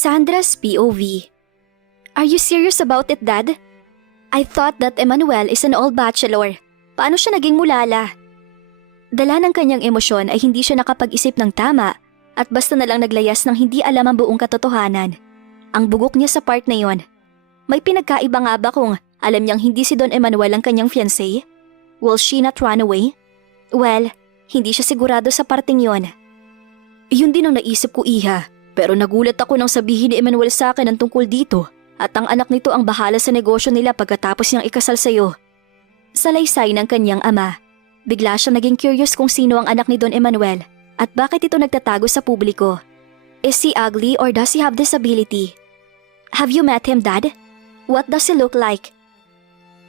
Sandra's POV. Are you serious about it, Dad? I thought that Emmanuel is an old bachelor. Paano siya naging mulala? Dala ng kanyang emosyon ay hindi siya nakapag-isip ng tama at basta na lang naglayas ng hindi alam ang buong katotohanan. Ang bugok niya sa part na yon. May pinagkaiba nga ba kung alam niyang hindi si Don Emmanuel ang kanyang fiancé? Will she not run away? Well, hindi siya sigurado sa parting yon. Yun din ang naisip ko, Iha. Pero nagulat ako nang sabihin ni Emmanuel sa akin ang tungkol dito at ang anak nito ang bahala sa negosyo nila pagkatapos niyang ikasal sa'yo. Salaysay ng kanyang ama. Bigla siya naging curious kung sino ang anak ni Don Emmanuel at bakit ito nagtatago sa publiko. Is he ugly or does he have disability? Have you met him, Dad? What does he look like?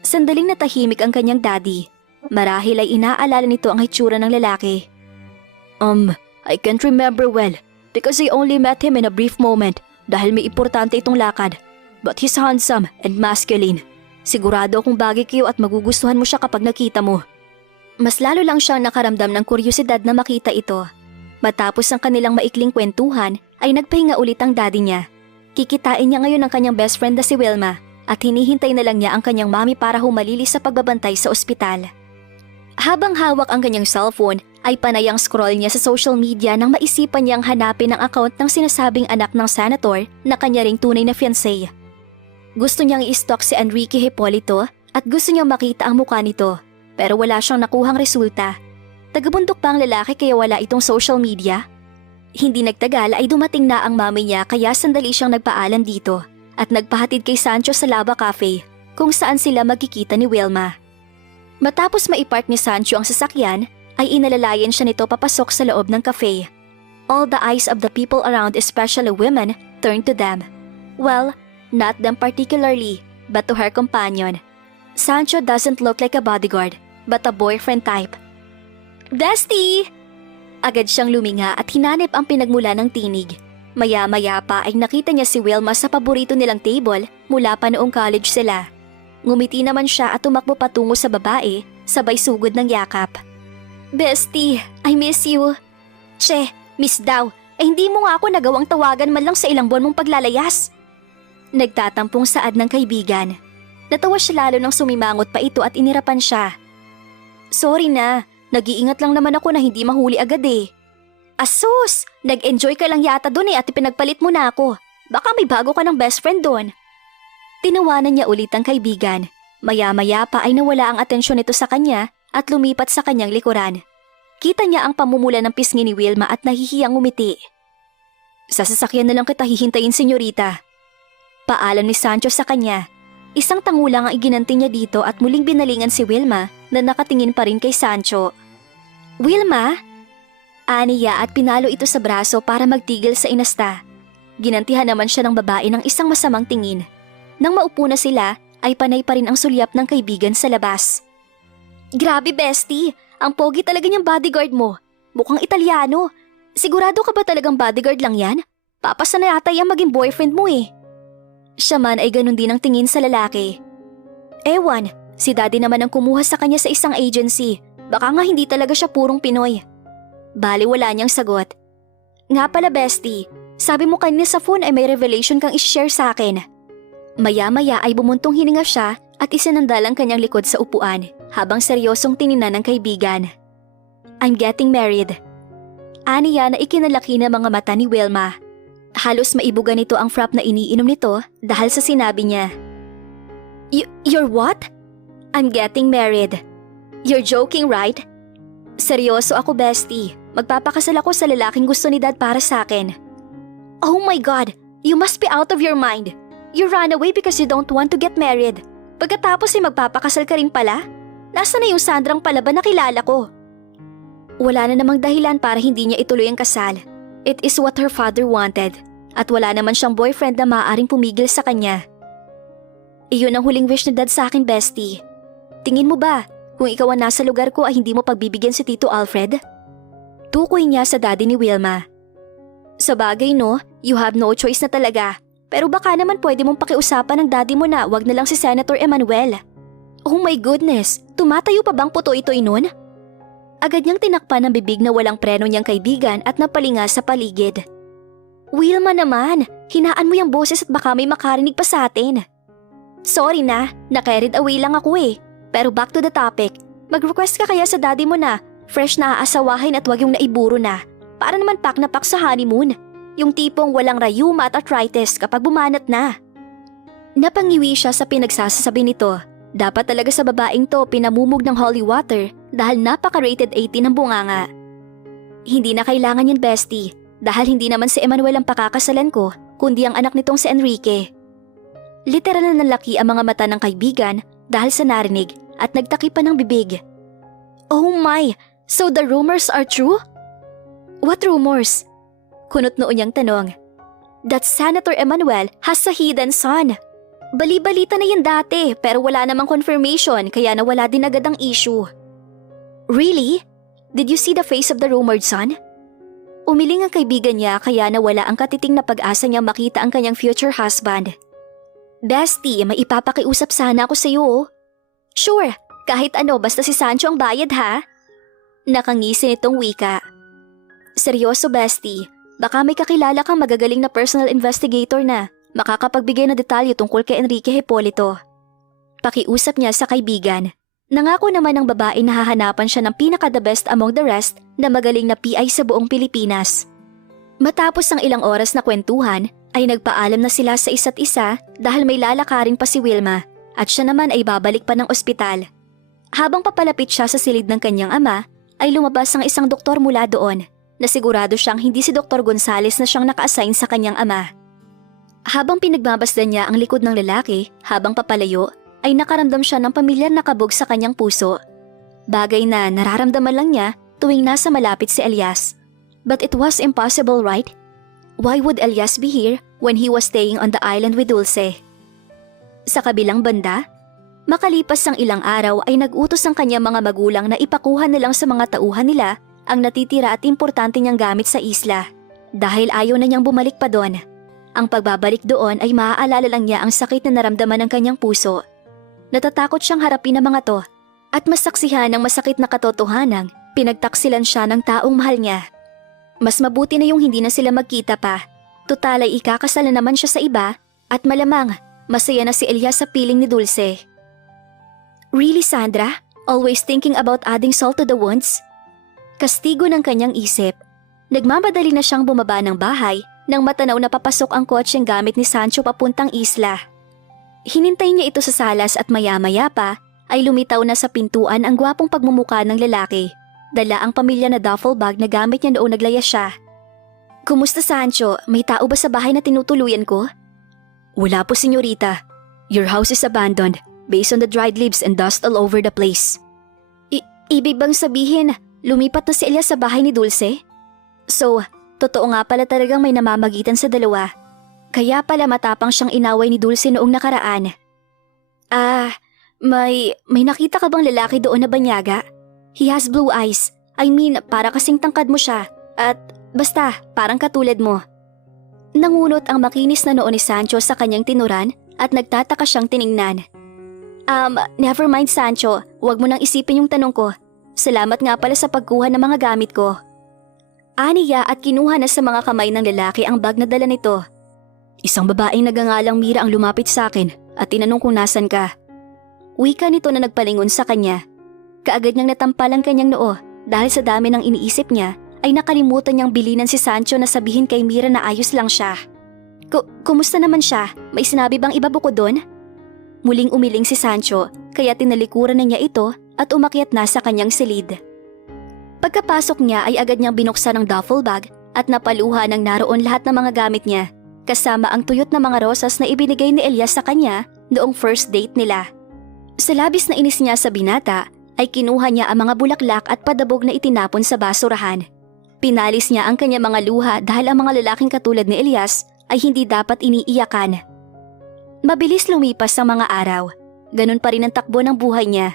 Sandaling natahimik ang kanyang daddy. Marahil ay inaalala nito ang hitsura ng lalaki. I can't remember well because I only met him in a brief moment dahil may importante itong lakad. But he's handsome and masculine. Sigurado akong bagay kayo at magugustuhan mo siya kapag nakita mo. Mas lalo lang siyang nakaramdam ng kuryosidad na makita ito. Matapos ang kanilang maikling kwentuhan ay nagpahinga ulit ang daddy niya. Kikitain niya ngayon ang kanyang best friend na si Wilma at hinihintay na lang niya ang kanyang mami para humalili sa pagbabantay sa ospital. Habang hawak ang kanyang cellphone ay panayang scroll niya sa social media nang maisipan niyang hanapin ang account ng sinasabing anak ng senator na kanya ring tunay na fiancé. Gusto niyang i-stalk si Enrique Hipolito at gusto niyang makita ang mukha nito pero wala siyang nakuhang resulta. Tagabundok pa ang lalaki kaya wala itong social media? Hindi nagtagal ay dumating na ang mami niya kaya sandali siyang nagpaalam dito at nagpahatid kay Sancho sa Lava Cafe kung saan sila magkikita ni Wilma. Matapos maipark ni Sancho ang sasakyan, ay inalalayan siya nito papasok sa loob ng cafe. All the eyes of the people around, especially women, turned to them. Well, not them particularly, but to her companion. Sancho doesn't look like a bodyguard, but a boyfriend type. Bestie! Agad siyang luminga at hinanip ang pinagmula ng tinig. Maya-maya pa ay nakita niya si Wilma sa paborito nilang table mula pa noong college sila. Ngumiti naman siya at tumakbo patungo sa babae, sabay sugod ng yakap. Bestie, I miss you. Che, miss daw. Hindi mo nga ako nagawang tawagan man lang sa ilang buwan mong paglalayas. Nagtatampong saad ng kaibigan. Natawa siya lalo nang sumimangot pa ito at inirapan siya. Sorry na, nag-iingat lang naman ako na hindi mahuli agad eh. Asus, nag-enjoy ka lang yata doon at ipinagpalit mo na ako. Baka may bago ka ng best friend doon. Tinawanan niya ulit ang kaibigan. Maya-maya pa ay nawala ang atensyon nito sa kanya at lumipat sa kanyang likuran. Kita niya ang pamumula ng pisngi ni Wilma at nahihiyang umiti. Sa sasakyan na lang kita hihintayin, senyorita. Paalam ni Sancho sa kanya. Isang tangulang ang iginanti niya dito at muling binalingan si Wilma na nakatingin pa rin kay Sancho. Wilma? Aniya at pinalo ito sa braso para magtigil sa inasta. Ginantihan naman siya ng babae ng isang masamang tingin. Nang maupo na sila, ay panay pa rin ang sulyap ng kaibigan sa labas. Grabe, bestie! Ang pogi talaga niyang bodyguard mo. Mukhang Italiano. Sigurado ka ba talagang bodyguard lang yan? Papasa na yata yung maging boyfriend mo eh. Siya man ay ganun din ang tingin sa lalaki. Ewan, si daddy naman ang kumuha sa kanya sa isang agency. Baka nga hindi talaga siya purong Pinoy. Bali wala niyang sagot. Nga pala, bestie, sabi mo kanina sa phone ay may revelation kang i-share sa akin. Maya-maya ay bumuntong hininga siya at isinandal ang kanyang likod sa upuan habang seryosong tininan ng kaibigan. I'm getting married. Aniya na ikinalaki ng mga mata ni Wilma. Halos maibuga nito ang frap na iniinom nito dahil sa sinabi niya. You're what? I'm getting married. You're joking, right? Seryoso ako, bestie. Magpapakasal ako sa lalaking gusto ni Dad para sa akin. Oh my God! You must be out of your mind. You ran away because you don't want to get married. Pagkatapos ay magpapakasal ka rin pala? Nasaan na yung Sandrang palaban na kilala ko? Wala na namang dahilan para hindi niya ituloy ang kasal. It is what her father wanted. At wala naman siyang boyfriend na maaaring pumigil sa kanya. Iyon ang huling wish ni Dad sa akin, bestie. Tingin mo ba, kung ikaw ang nasa lugar ko ay hindi mo pagbibigyan si Tito Alfred? Tukoy niya sa daddy ni Wilma. Sa bagay no, you have no choice na talaga. Pero baka naman pwede mong pakiusapan ng daddy mo na wag na lang si Senator Emmanuel. Oh my goodness, tumatayo pa bang puto ito nun? Agad niyang tinakpan ang bibig na walang preno niyang kaibigan at napalinga sa paligid. Wilma naman, Hinaan mo yung boses at baka may makarinig pa sa atin. Sorry na, na-carried away lang ako eh. Pero back to the topic, mag-request ka kaya sa daddy mo na fresh na aasawahin at wag yung naiburo na. Para naman pak na pak sa honeymoon. Yung tipong walang rayuma at arthritis kapag bumanat na. Napangiwi siya sa pinagsasabi nito. Dapat talaga sa babaeng to pinamumog ng holy water dahil napaka-rated 18 ng bunganga. Hindi na kailangan yun, bestie, dahil hindi naman si Emmanuel ang pakakasalan ko, kundi ang anak nitong si Enrique. Literal na nalaki ang mga mata ng kaibigan dahil sa narinig at nagtakip pa ng bibig. Oh my! So the rumors are true? What rumors? Kunot noo niyang tanong. That Senator Emmanuel has a hidden son. Bali-balita na yan dati pero wala namang confirmation kaya nawala din agad ang issue. Really? Did you see the face of the rumored son? Umiling ang kaibigan niya kaya nawala ang katiting na pag-asa niyang makita ang kanyang future husband. Bestie, may ipapakiusap sana ako sa iyo. Sure, kahit ano basta si Sancho ang bayad ha? Nakangisi nitong wika. Seryoso, bestie, baka may kakilala kang magagaling na personal investigator na makakapagbigay ng detalye tungkol kay Enrique Hipolito. Pakiusap niya sa kaibigan. Nangako naman ng babae na hahanapan siya ng pinaka-the best among the rest na magaling na PI sa buong Pilipinas. Matapos ang ilang oras na kwentuhan, ay nagpaalam na sila sa isa't isa dahil may lalakarin pa si Wilma at siya naman ay babalik pa ng ospital. Habang papalapit siya sa silid ng kanyang ama, ay lumabas ang isang doktor mula doon na sigurado siyang hindi si Dr. Gonzales na siyang naka-assign sa kanyang ama. Habang pinagbabasdan niya ang likod ng lalaki, habang papalayo, ay nakaramdam siya ng pamilyar na kabog sa kanyang puso. Bagay na nararamdaman lang niya tuwing nasa malapit si Elias. But it was impossible, right? Why would Elias be here when he was staying on the island with Dulce? Sa kabilang banda, makalipas ang ilang araw ay nag-utos ang kanyang mga magulang na ipakuha na lang sa mga tauhan nila ang natitira at importante niyang gamit sa isla. Dahil ayaw na niyang bumalik pa doon. Ang pagbabalik doon ay maaalala lang niya ang sakit na naramdaman ng kanyang puso. Natatakot siyang harapin ang mga to at masaksihan ng masakit na katotohanang pinagtaksilan siya ng taong mahal niya. Mas mabuti na yung hindi na sila magkita pa. Tutal ay ikakasal na naman siya sa iba at malamang masaya na si Elias sa piling ni Dulce. Really, Sandra? Always thinking about adding salt to the wounds? Kastigo ng kanyang isip. Nagmamadali na siyang bumaba ng bahay nang matanaw na papasok ang kotseng gamit ni Sancho papuntang isla. Hinintay niya ito sa salas at maya-maya pa ay lumitaw na sa pintuan ang gwapong pagmumukha ng lalaki. Dala ang pamilya na duffel bag na gamit niya noong naglayas siya. Kumusta, Sancho? May tao ba sa bahay na tinutuluyan ko? Wala po, senyorita. Your house is abandoned based on the dried leaves and dust all over the place. Ibig bang sabihin, lumipat na si Elias sa bahay ni Dulce? So, totoo nga pala talagang may namamagitan sa dalawa. Kaya pala matapang siyang inaway ni Dulce noong nakaraan. May nakita ka bang lalaki doon na banyaga? He has blue eyes. I mean, para kasing tangkad mo siya. At basta, parang katulad mo. Nangunot ang makinis na noo ni Sancho sa kanyang tinuran at nagtataka siyang tiningnan. Never mind, Sancho. Huwag mo nang isipin yung tanong ko. Salamat nga pala sa pagkuha ng mga gamit ko. Aniya at kinuha na sa mga kamay ng lalaki ang bag na dala nito. Isang babaeng nagangalang Mira ang lumapit sa akin at tinanong kung nasan ka. Wika nito na nagpalingon sa kanya. Kaagad niyang natampal ang kanyang noo dahil sa dami ng iniisip niya ay nakalimutan niyang bilinan si Sancho na sabihin kay Mira na ayos lang siya. Kumusta naman siya? May sinabi bang iba bukod doon? Muling umiling si Sancho kaya tinalikuran na niya ito at umakyat na sa kanyang silid. Pagkapasok niya ay agad niyang binuksan ang duffel bag at napaluha ng naroon lahat ng mga gamit niya, kasama ang tuyot na mga rosas na ibinigay ni Elias sa kanya noong first date nila. Sa labis na inis niya sa binata, ay kinuha niya ang mga bulaklak at padabog na itinapon sa basurahan. Pinalis niya ang kanyang mga luha dahil ang mga lalaking katulad ni Elias ay hindi dapat iniiyakan. Mabilis lumipas ang mga araw. Ganun pa rin ang takbo ng buhay niya.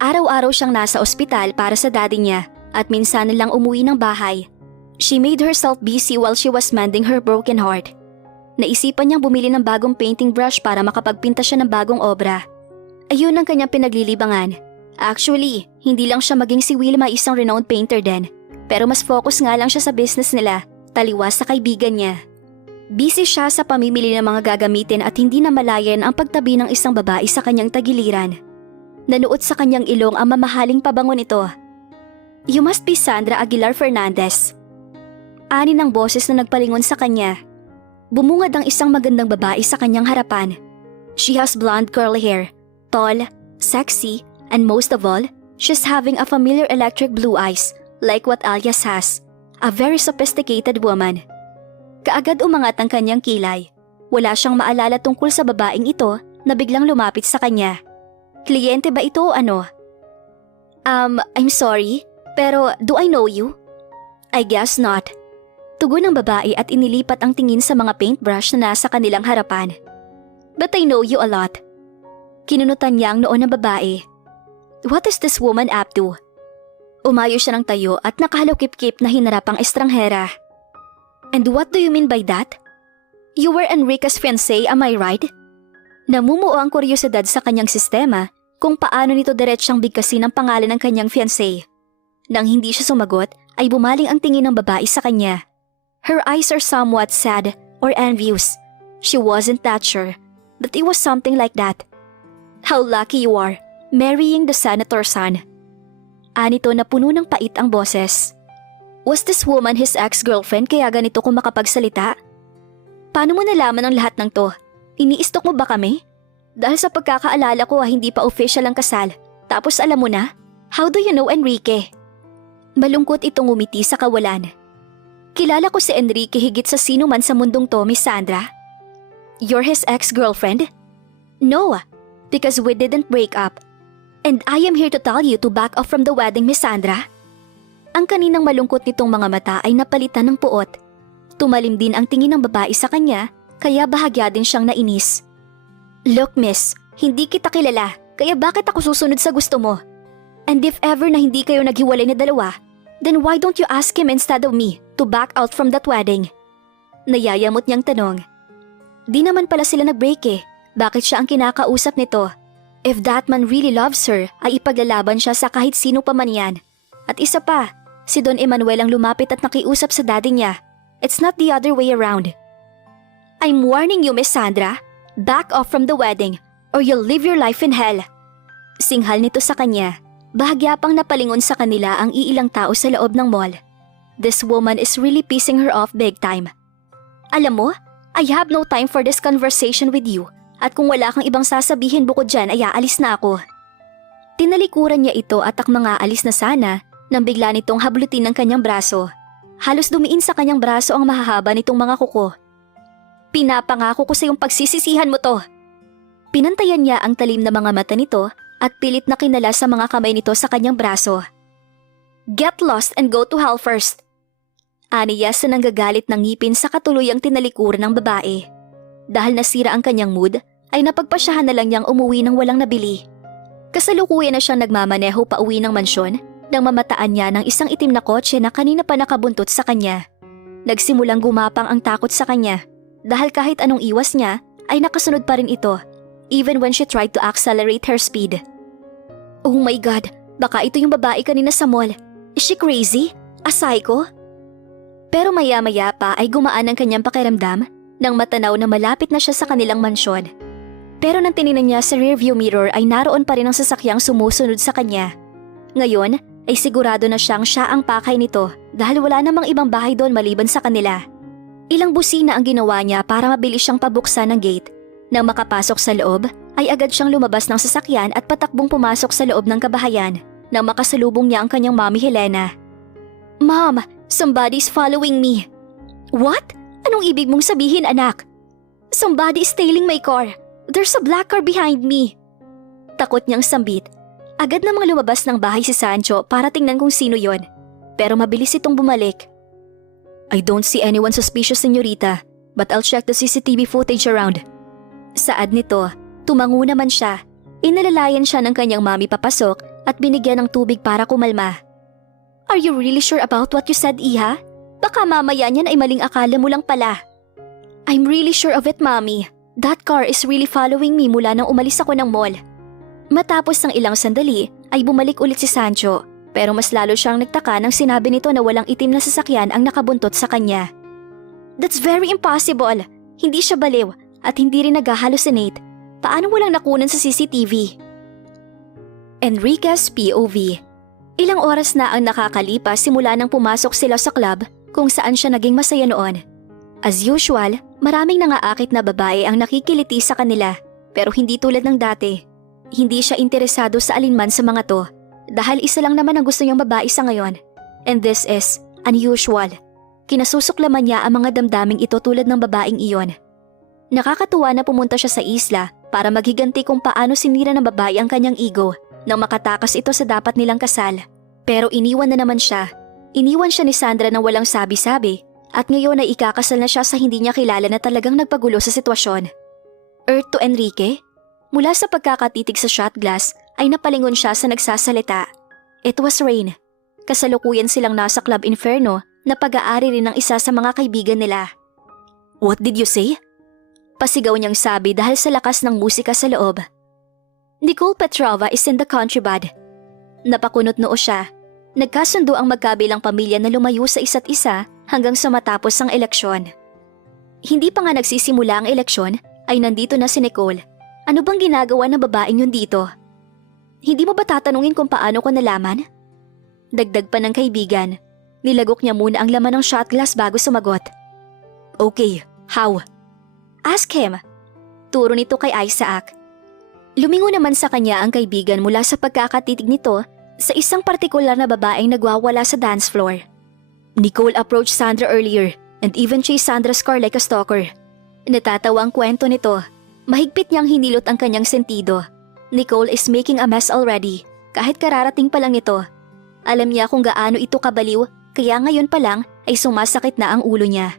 Araw-araw siyang nasa ospital para sa daddy niya at minsan lang umuwi ng bahay. She made herself busy while she was mending her broken heart. Naisipan niyang bumili ng bagong painting brush para makapagpinta siya ng bagong obra. Ayun ang kanyang pinaglilibangan. Actually, hindi lang siya maging si Wilma isang renowned painter din. Pero mas focus nga lang siya sa business nila, taliwas sa kaibigan niya. Busy siya sa pamimili ng mga gagamitin at hindi na malayan ang pagtabi ng isang babae sa kanyang tagiliran. Nanuot sa kanyang ilong ang mamahaling pabango nito. "You must be Sandra Aguilar Fernandez." Ani ng boses na nagpalingon sa kanya. Bumungad ang isang magandang babae sa kanyang harapan. She has blonde curly hair, tall, sexy, and most of all, she's having a familiar electric blue eyes like what Alias has. A very sophisticated woman. Kaagad umangat ang kanyang kilay. Wala siyang maalala tungkol sa babaeng ito na biglang lumapit sa kanya. Kliyente ba ito o ano? I'm sorry, pero do I know you? I guess not. Tugon ng babae at inilipat ang tingin sa mga paintbrush na nasa kanilang harapan. But I know you a lot. Kinunutan niya ang noon ng babae. What is this woman up to? Umayo siya ng tayo at nakahalukip-kip na hinarap ang estranghera. And what do you mean by that? You were Enrique's fiancé, am I right? Namumuo ang kuryosidad sa kanyang sistema kung paano nito diretsyang bigkasin ang pangalan ng kanyang fiancé. Nang hindi siya sumagot, ay bumaling ang tingin ng babae sa kanya. Her eyes are somewhat sad or envious. She wasn't that sure, but it was something like that. How lucky you are, marrying the senator's son. Anito na puno ng pait ang boses. Was this woman his ex-girlfriend kaya ganito kung makapagsalita? Paano mo nalaman ang lahat ng to? Iniistok mo ba kami? Dahil sa pagkakaalala ko hindi pa official ang kasal. Tapos alam mo na? How do you know Enrique? Malungkot itong umiti sa kawalan. Kilala ko si Enrique higit sa sino man sa mundong to, Miss Sandra. You're his ex-girlfriend? No, because we didn't break up. And I am here to tell you to back off from the wedding, Miss Sandra. Ang kaninang malungkot nitong mga mata ay napalitan ng puot. Tumalim din ang tingin ng babae sa kanya, kaya bahagya din siyang nainis. Look miss, hindi kita kilala, kaya bakit ako susunod sa gusto mo? And if ever na hindi kayo naghiwalay na dalawa, then why don't you ask him instead of me to back out from that wedding? Nayayamot niyang tanong. Di naman pala sila nag-break eh, bakit siya ang kinakausap nito? If that man really loves her, ay ipaglalaban siya sa kahit sino pa man yan. At isa pa, si Don Emanuel ang lumapit at nakiusap sa daddy niya. It's not the other way around. I'm warning you, Miss Sandra. Back off from the wedding or you'll live your life in hell. Singhal nito sa kanya. Bahagya pang napalingon sa kanila ang iilang tao sa loob ng mall. This woman is really pissing her off big time. Alam mo, I have no time for this conversation with you. At kung wala kang ibang sasabihin bukod dyan ay aalis na ako. Tinalikuran niya ito at mga alis na sana nang bigla nitong hablutin ng kanyang braso. Halos dumiin sa kanyang braso ang mahahaba nitong mga kuko. Pinapangako ko sa iyong pagsisisihan mo to. Pinantayan niya ang talim na mga mata nito at pilit na kinala sa mga kamay nito sa kanyang braso. Get lost and go to hell first. Aniya sa nanggagalit ng ngipin sa katuluyang tinalikuran ng babae. Dahil nasira ang kanyang mood, ay napagpasyahan na lang niyang umuwi ng walang nabili. Kasalukuyan na siyang nagmamaneho pa uwi ng mansyon nang mamataan niya ng isang itim na kotse na kanina pa nakabuntot sa kanya. Nagsimulang gumapang ang takot sa kanya dahil kahit anong iwas niya ay nakasunod pa rin ito even when she tried to accelerate her speed. Oh my God, baka ito yung babae kanina sa mall. Is she crazy? A psycho? Pero maya-maya pa ay gumaan ang kanyang pakiramdam nang matanaw na malapit na siya sa kanilang mansyon. Pero nang tiningnan niya sa rearview mirror ay naroon pa rin ang sasakyang sumusunod sa kanya. Ngayon ay sigurado na siya ang pakay nito dahil wala namang ibang bahay doon maliban sa kanila. Ilang busina ang ginawa niya para mabilis siyang pabuksan ng gate. Nang makapasok sa loob ay agad siyang lumabas ng sasakyan at patakbong pumasok sa loob ng kabahayan nang makasalubong niya ang kanyang mommy Helena. Mom, somebody's following me. What? Anong ibig mong sabihin, anak? Somebody is tailing my car. There's a black car behind me. Takot niyang sambit. Agad namang lumabas ng bahay si Sancho para tingnan kung sino yon. Pero mabilis itong bumalik. I don't see anyone suspicious, senyorita, but I'll check the CCTV footage around. Saad nito, tumango naman siya. Inalalayan siya ng kanyang mami papasok at binigyan ng tubig para kumalma. Are you really sure about what you said, Iha? Baka mamaya niyan ay maling akala mo lang pala. I'm really sure of it, Mommy. That car is really following me mula nang umalis ako ng mall. Matapos ng ilang sandali ay bumalik ulit si Sancho, pero mas lalo siyang nagtaka nang sinabi nito na walang itim na sasakyan ang nakabuntot sa kanya. That's very impossible. Hindi siya baliw at hindi rin nag-hallucinate. Paano walang nakunan sa CCTV? Enrique's POV. Ilang oras na ang nakakalipas simula nang pumasok sila sa club kung saan siya naging masaya noon. As usual, maraming nangaakit na babae ang nakikiliti sa kanila pero hindi tulad ng dati. Hindi siya interesado sa alinman sa mga to dahil isa lang naman ang gusto niyang babae sa ngayon. And this is unusual. Kinasusuklaman niya ang mga damdaming ito tulad ng babaeng iyon. Nakakatuwa na pumunta siya sa isla para maghiganti kung paano sinira ng babae ang kanyang ego nang makatakas ito sa dapat nilang kasal. Pero iniwan na naman siya. Iniwan siya ni Sandra nang walang sabi-sabi at ngayon ay ikakasal na siya sa hindi niya kilala na talagang nagpagulo sa sitwasyon. Earth to Enrique? Mula sa pagkakatitig sa shot glass ay napalingon siya sa nagsasalita. It was Rain. Kasalukuyan silang nasa Club Inferno na pag-aari rin ng isa sa mga kaibigan nila. What did you say? Pasigaw niyang sabi dahil sa lakas ng musika sa loob. Nicole Petrova is in the country bud. Napakunot noo siya. Nagkasundo ang magkabilang pamilya na lumayo sa isa't isa hanggang sa matapos ang eleksyon. Hindi pa nga nagsisimula ang eleksyon ay nandito na si Nicole. Ano bang ginagawa ng babaeng yun dito? Hindi mo ba tatanungin kung paano ko nalaman? Dagdag pa ng kaibigan. Nilagok niya muna ang laman ng shot glass bago sumagot. Okay, how? Ask him. Turo nito kay Isaac. Lumingo naman sa kanya ang kaibigan mula sa pagkakatitig nito sa isang partikular na babaeng nagwawala sa dance floor. Nicole approached Sandra earlier and even chased Sandra's car like a stalker. Natatawa ang kwento nito. Mahigpit niyang hinilot ang kanyang sentido. Nicole is making a mess already kahit kararating pa lang ito. Alam niya kung gaano ito kabaliw kaya ngayon pa lang ay sumasakit na ang ulo niya.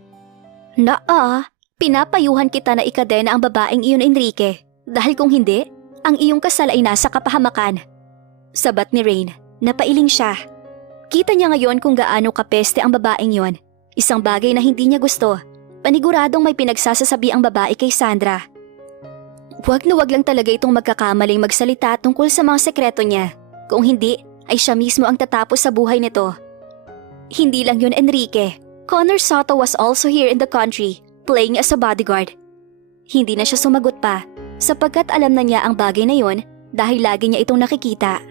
Pinapayuhan kita na ikadena ang babaeng iyon, Enrique. Dahil kung hindi, ang iyong kasal ay nasa kapahamakan. Sabat ni Rain, napailing siya. Kita niya ngayon kung gaano kapeste ang babaeng yon. Isang bagay na hindi niya gusto. Paniguradong may pinagsasasabi ang babae kay Sandra. Huwag na wag lang talaga itong magkakamaling magsalita tungkol sa mga sekreto niya. Kung hindi, ay siya mismo ang tatapos sa buhay nito. Hindi lang yun, Enrique. Connor Soto was also here in the country, playing as a bodyguard. Hindi na siya sumagot pa, sapagkat alam na niya ang bagay na yon dahil lagi niya itong nakikita.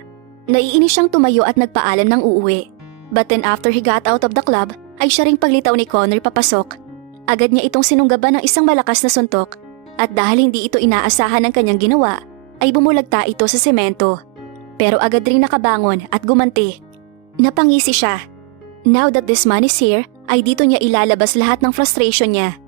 Naiinis siyang tumayo at nagpaalam ng uuwi. But then after he got out of the club, ay siya ring paglitaw ni Connor papasok. Agad niya itong sinunggaban ng isang malakas na suntok at dahil hindi ito inaasahan ng kanyang ginawa, ay bumulagta ito sa semento. Pero agad ring nakabangon at gumanti. Napangisi siya. Now that this man is here, ay dito niya ilalabas lahat ng frustration niya.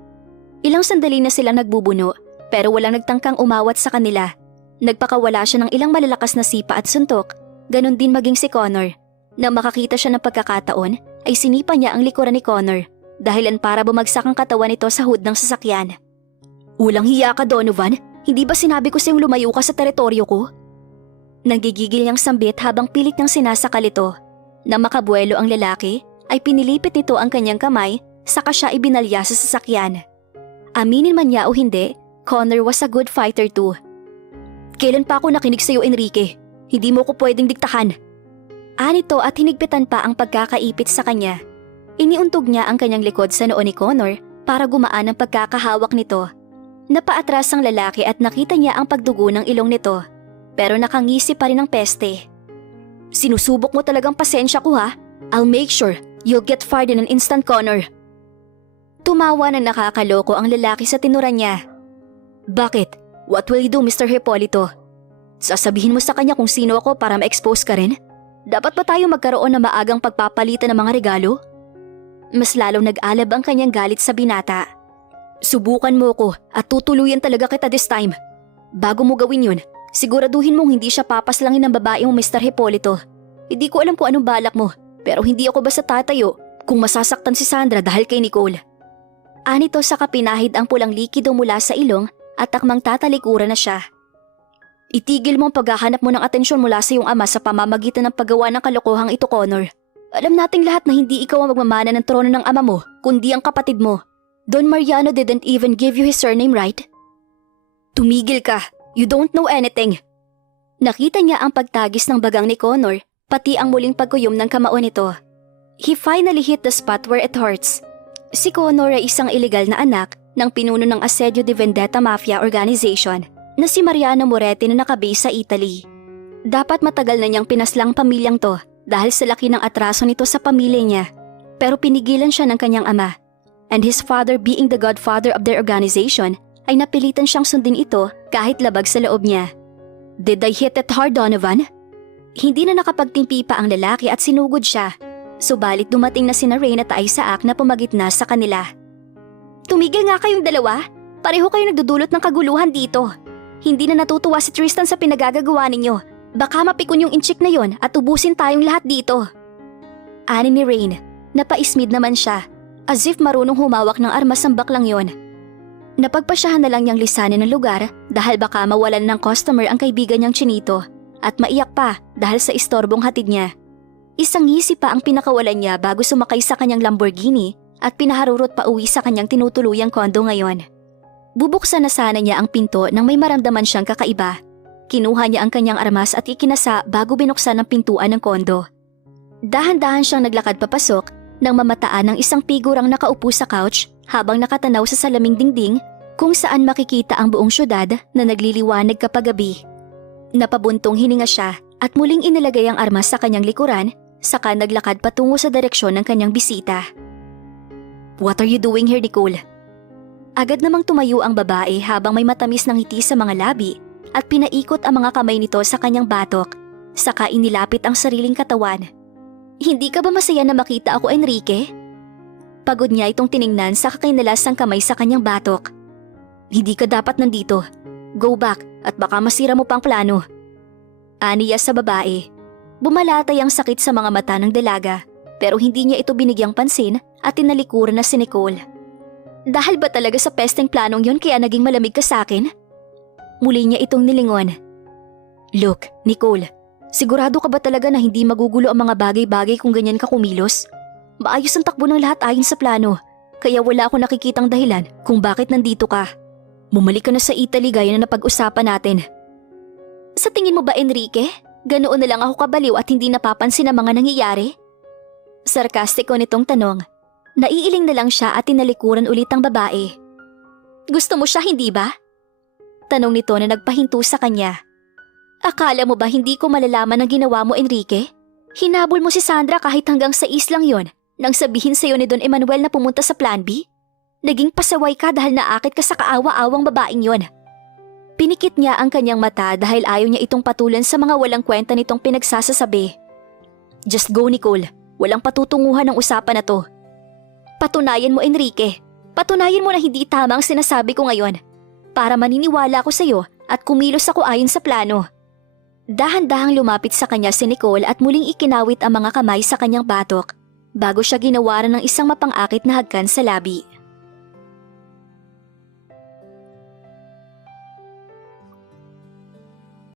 Ilang sandali na silang nagbubuno pero walang nagtangkang umawat sa kanila. Nagpakawala siya ng ilang malalakas na sipa at suntok, ganun din maging si Connor. Nang makakita siya ng pagkakataon, ay sinipa niya ang likuran ni Connor dahilan para bumagsak ang katawan nito sa hood ng sasakyan. Ulang hiya ka, Donovan. Hindi ba sinabi ko sa'yong lumayo ka sa teritoryo ko? Nanggigigil niyang sambit habang pilit niyang sinasakal ito. Nang makabuelo ang lalaki, ay pinilipit nito ang kanyang kamay saka siya ibinalya sa sasakyan. Aminin man niya o hindi, Connor was a good fighter too. Kailan pa ako nakinig sa'yo, Enrique? Hindi mo ko pwedeng diktahan. Anito at hinigpitan pa ang pagkakaipit sa kanya. Iniuntog niya ang kanyang likod sa noo ni Connor para gumaan ang pagkakahawak nito. Napaatras ang lalaki at nakita niya ang pagdugo ng ilong nito. Pero nakangisi pa rin ang peste. Sinusubok mo talagang pasensya ko ha? I'll make sure you'll get fired in an instant, Connor. Tumawa na nakakaloko ang lalaki sa tinura niya. Bakit? What will you do, Mr. Hipolito? Sasabihin mo sa kanya kung sino ako para ma-expose ka rin? Dapat ba tayo magkaroon ng maagang pagpapalitan ng mga regalo? Mas lalong nag-alab ang kanyang galit sa binata. Subukan mo ko at tutuluyan talaga kita this time. Bago mo gawin yun, siguraduhin mong hindi siya papaslangin ng babae mo, Mr. Hipolito. Hindi ko alam kung anong balak mo, pero hindi ako basta tatayo kung masasaktan si Sandra dahil kay Nicole. Anito sa kapinahid ang pulang likido mula sa ilong at akmang tatalikuran na siya. Itigil mo ang paghahanap mo ng atensyon mula sa iyong ama sa pamamagitan ng paggawa ng kalokohang ito, Connor. Alam nating lahat na hindi ikaw ang magmamana ng trono ng ama mo, kundi ang kapatid mo. Don Mariano didn't even give you his surname, right? Tumigil ka. You don't know anything. Nakita niya ang pagtagis ng bagang ni Connor, pati ang muling pagkuyom ng kamao nito. He finally hit the spot where it hurts. Si Connor ay isang ilegal na anak ng pinuno ng Assedio di Vendetta Mafia Organization na si Mariano Moretti na nakabase sa Italy. Dapat matagal na niyang pinaslang pamilyang to dahil sa laki ng atraso nito sa pamilya niya. Pero pinigilan siya ng kanyang ama. And his father being the godfather of their organization ay napilitan siyang sundin ito kahit labag sa loob niya. Did I hit it hard, Donovan? Hindi na nakapagtimpi pa ang lalaki at sinugod siya. Subalit dumating na sina Rain at Isaac na pumagitna sa kanila. Tumigil nga kayong dalawa. Pareho kayo nagdudulot ng kaguluhan dito. Hindi na natutuwa si Tristan sa pinagagagawa ninyo. Baka mapikon yung inchik na yon at ubusin tayong lahat dito. Ani ni Rain, napaismid naman siya. As if marunong humawak ng armas ang baklang yon. Napagpasyahan na lang niyang lisanin ng lugar dahil baka mawalan ng customer ang kaibigan niyang Chinito at maiyak pa dahil sa istorbong hatid niya. Isang ngisi pa ang pinakawalan niya bago sumakay sa kanyang Lamborghini at pinaharurot pa uwi sa kanyang tinutuluyang kondo ngayon. Bubuksan na sana niya ang pinto nang may maramdaman siyang kakaiba. Kinuha niya ang kanyang armas at ikinasa bago binuksan ang pintuan ng kondo. Dahan-dahan siyang naglakad papasok nang mamataan ng isang figurang nakaupo sa couch habang nakatanaw sa salaming dingding kung saan makikita ang buong syudad na nagliliwanag kapag gabi. Napabuntong hininga siya at muling inilagay ang armas sa kanyang likuran saka naglakad patungo sa direksyon ng kanyang bisita. What are you doing here, Nicole? Agad namang tumayo ang babae habang may matamis na ngiti sa mga labi at pinaikot ang mga kamay nito sa kanyang batok saka inilapit ang sariling katawan. Hindi ka ba masaya na makita ako, Enrique? Pagod niya itong tiningnan sa kakinalasang kamay sa kanyang batok. Hindi ka dapat nandito. Go back at baka masira mo pang plano. Aniya sa babae. Bumalatay ang sakit sa mga mata ng dalaga pero hindi niya ito binigyang pansin at tinalikuran na si Nicole. Dahil ba talaga sa pesteng planong yon kaya naging malamig ka sa akin? Muli niya itong nilingon. Look, Nicole. Sigurado ka ba talaga na hindi magugulo ang mga bagay-bagay kung ganyan ka kumilos? Maayos ang takbo ng lahat ayon sa plano, kaya wala akong nakikitang dahilan kung bakit nandito ka. Bumalik ka na sa Italy gaya na napag-usapan natin. Sa tingin mo ba, Enrique? Ganoon na lang ako kabaliw at hindi napapansin ang mga nangyayari? Sarkastiko nitong tanong. Naiiling na lang siya at tinalikuran ulit ang babae. Gusto mo siya, hindi ba? Tanong nito na nagpahinto sa kanya. Akala mo ba hindi ko malalaman ang ginawa mo, Enrique? Hinabol mo si Sandra kahit hanggang sa islang yon nang sabihin sa'yo ni Don Emmanuel na pumunta sa Plan B? Naging pasaway ka dahil naakit ka sa kaawa-awang babaeng yon. Pinikit niya ang kanyang mata dahil ayaw niya itong patulan sa mga walang kwenta nitong pinagsasasabi. Just go, Nicole. Walang patutunguhan ng usapan na to. Patunayan mo, Enrique. Patunayan mo na hindi tama ang sinasabi ko ngayon. Para maniniwala ako sa'yo at kumilos ako ayon sa plano. Dahan-dahang lumapit sa kanya si Nicole at muling ikinawit ang mga kamay sa kanyang batok bago siya ginawaran ng isang mapang-akit na hagkan sa labi.